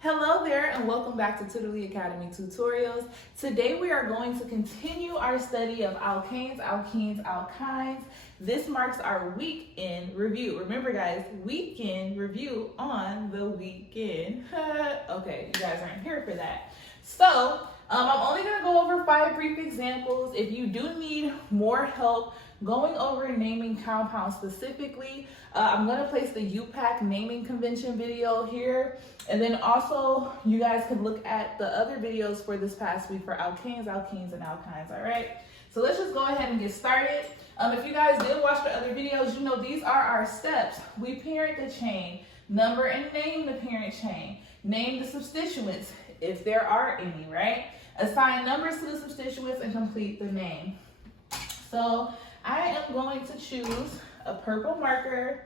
Hello there and welcome back to Tutorly Academy Tutorials. Today we are going to continue our study of Alkenes, Alkynes, Alkynes. This marks our weekend review. Remember guys, weekend review on the weekend. Okay, you guys aren't here for that. So I'm only going to go over 5 brief examples. If you do need more help going over naming compounds specifically, I'm going to place the UPAC naming convention video here. And then also you guys can look at the other videos for this past week for Alkenes, Alkynes, and Alkynes, all right? So let's just go ahead and get started. If you guys did watch the other videos, you know these are our steps. We parent the chain, number and name the parent chain, name the substituents, if there are any, right? Assign numbers to the substituents and complete the name. So I am going to choose a purple marker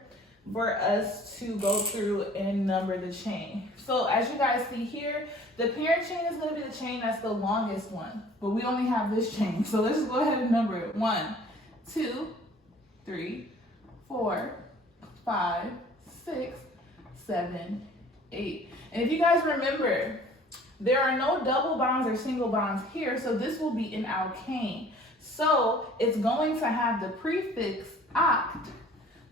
for us to go through and number the chain. So as you guys see here, the parent chain is going to be the chain that's the longest one, but we only have this chain. So let's just go ahead and number it. 1, 2, 3, 4, 5, 6, 7, 8. And if you guys remember, there are no double bonds or single bonds here, so this will be an alkane. So it's going to have the prefix oct,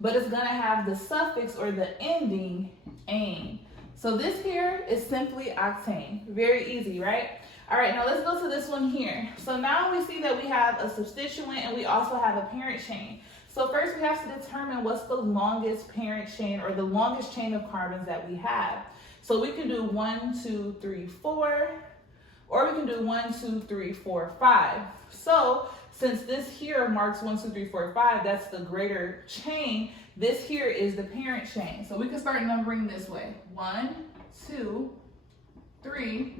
but it's going to have the suffix or the ending ane. So this here is simply octane. Very easy, right? All right, now let's go to this one here. So now we see that we have a substituent and we also have a parent chain. So first we have to determine what's the longest parent chain or the longest chain of carbons that we have. So we can do 1, 2, 3, 4, or we can do 1, 2, 3, 4, 5. So since this here marks 1, 2, 3, 4, 5, that's the greater chain. This here is the parent chain. So we can start numbering this way. 1, 2, 3,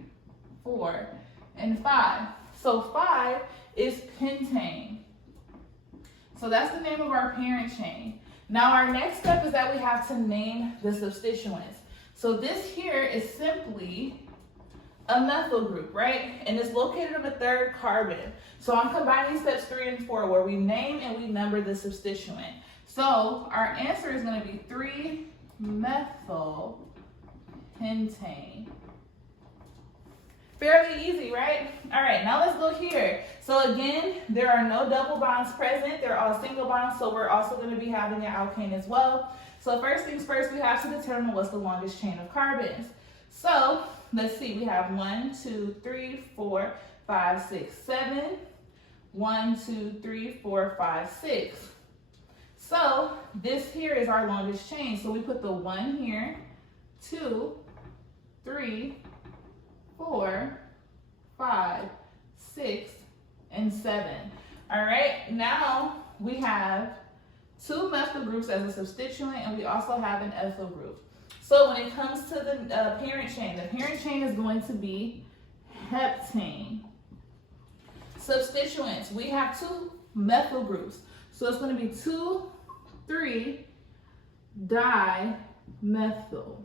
4, and 5. So 5 is pentane. So that's the name of our parent chain. Now our next step is that we have to name the substituents. So this here is simply a methyl group, right? And it's located on the 3rd carbon. So I'm combining steps 3 and 4 where we name and we number the substituent. So our answer is going to be 3-methyl pentane. Fairly easy, right? All right, now let's go here. So again, there are no double bonds present. They're all single bonds, so we're also going to be having an alkane as well. So first things first, we have to determine what's the longest chain of carbons. So let's see, we have 1, 2, 3, 4, 5, 6, 7. 1, 2, 3, 4, 5, 6. So this here is our longest chain. So we put the 1 here, 2, 3, 4, 5, 6, and 7. All right, now we have 2 methyl groups as a substituent, and we also have an ethyl group. So when it comes to the parent chain is going to be heptane. Substituents, we have 2 methyl groups. So it's going to be 2, 3 dimethyl.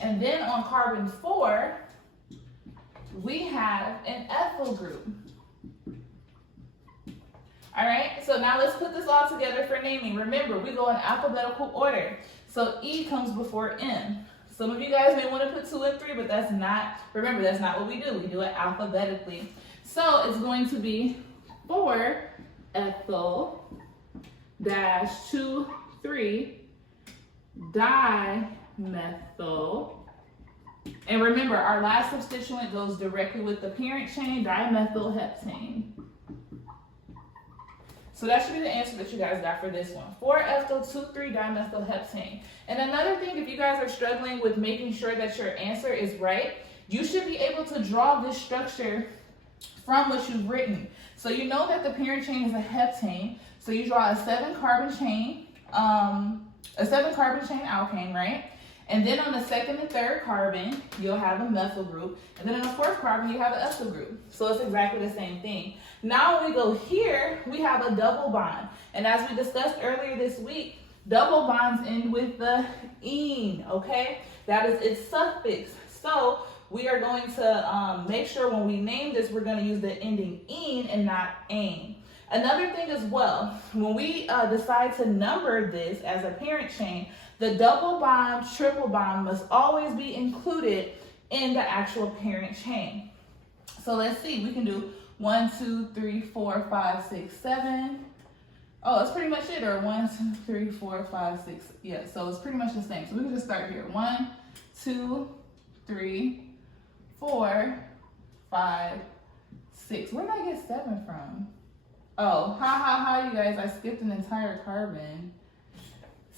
And then on carbon 4, we have an ethyl group. All right, so now let's put this all together for naming. Remember, we go in alphabetical order. So E comes before M. Some of you guys may want to put 2 and 3, but that's not, remember, that's not what we do. We do it alphabetically. So it's going to be 4-ethyl dash 2, 3 dimethyl. And remember, our last substituent goes directly with the parent chain, dimethyl heptane. So that should be the answer that you guys got for this one. 4-ethyl 2,3 dimethyl heptane. And another thing, if you guys are struggling with making sure that your answer is right, you should be able to draw this structure from what you've written. So you know that the parent chain is a heptane. So you draw a 7-carbon chain, alkane, right? And then on the 2nd and 3rd carbon, you'll have a methyl group. And then on the 4th carbon, you have an ethyl group. So it's exactly the same thing. Now when we go here, we have a double bond. And as we discussed earlier this week, double bonds end with the ene, okay? That is its suffix. So we are going to make sure when we name this, we're going to use the ending ene and not ane. Another thing as well, when we decide to number this as a parent chain, The double bond, triple bond must always be included in the actual parent chain. So let's see, we can do 1, 2, 3, 4, 5, 6, 7. Oh, that's pretty much it, or 1, 2, 3, 4, 5, 6. Yeah, so it's pretty much the same. So we can just start here. 1, 2, 3, 4, 5, 6. Where did I get 7 from? Oh, you guys, I skipped an entire carbon.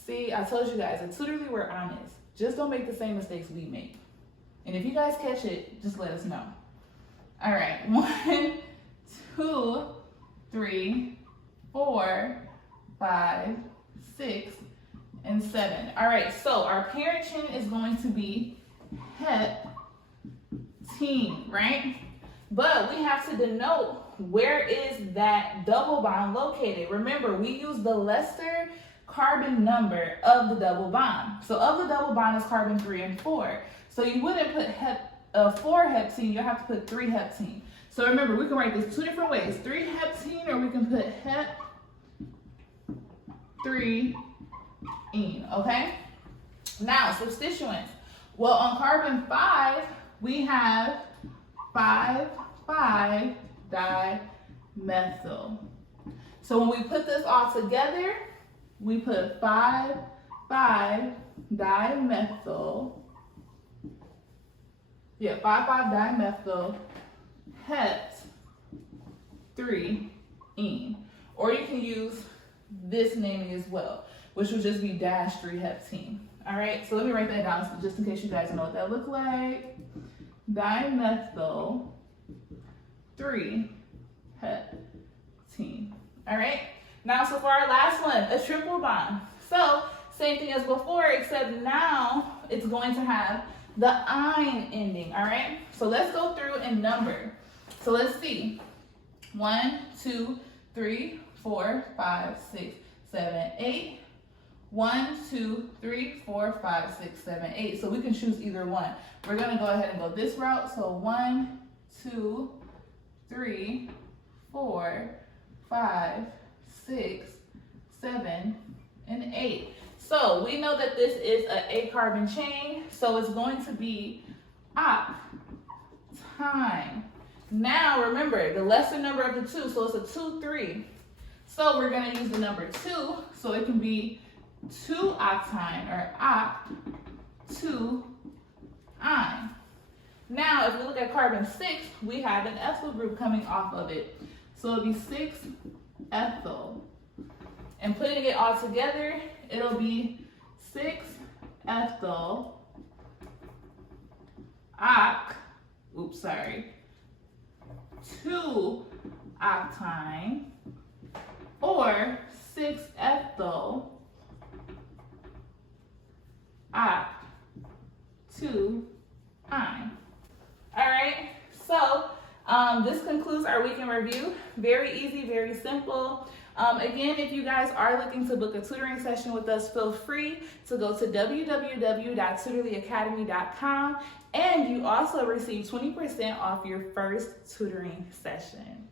See, I told you guys, at Tutorly, we're honest. Just don't make the same mistakes we make. And if you guys catch it, just let us know. All right, 1, 2, 3, 4, 5, 6, and 7. All right, so our parent chain is going to be heptene, right? But we have to denote where is that double bond located. Remember, we use the lesser carbon number of the double bond. So of the double bond is carbon 3 and 4. So you wouldn't put 4 heptene, you have to put 3 heptene. So remember, we can write this 2 different ways. 3 heptene, or we can put hep3ene, okay? Now, substituents. Well, on carbon 5, we have 5,5-dimethyl. So when we put this all together, we put 5,5-dimethyl. Yeah, 5,5-dimethyl hep3ene. Or you can use this naming as well, which would just be -3-heptene. All right, so let me write that down just in case you guys know what that looks like. Dimethyl 3-heptene. All right, now so for our last one, a triple bond. So same thing as before, except now it's going to have the "ine" ending. All right, so let's go through and number. So let's see, 1, 2, 3, 4, 5, 6, 7, 8. 1, 2, 3, 4, 5, 6, 7, 8. So we can choose either one. We're going to go ahead and go this route. So 1, 2, 3, 4, 5, 6, 7, and 8. So we know that this is an 8-carbon chain. So it's going to be octine. Now remember, the lesser number of the 2. So it's a 2, 3. So we're going to use the number 2. So it can be 2-octine, or oct2-ine. Now, if we look at carbon 6, we have an ethyl group coming off of it. So it'll be 6-ethyl. And putting it all together, it'll be 6-ethyl 2-octine, or 6-ethyl oct2-ine. All right, so this concludes our week in review. Very easy, very simple. Again, if you guys are looking to book a tutoring session with us, feel free to go to www.tutorlyacademy.com, and you also receive 20% off your first tutoring session.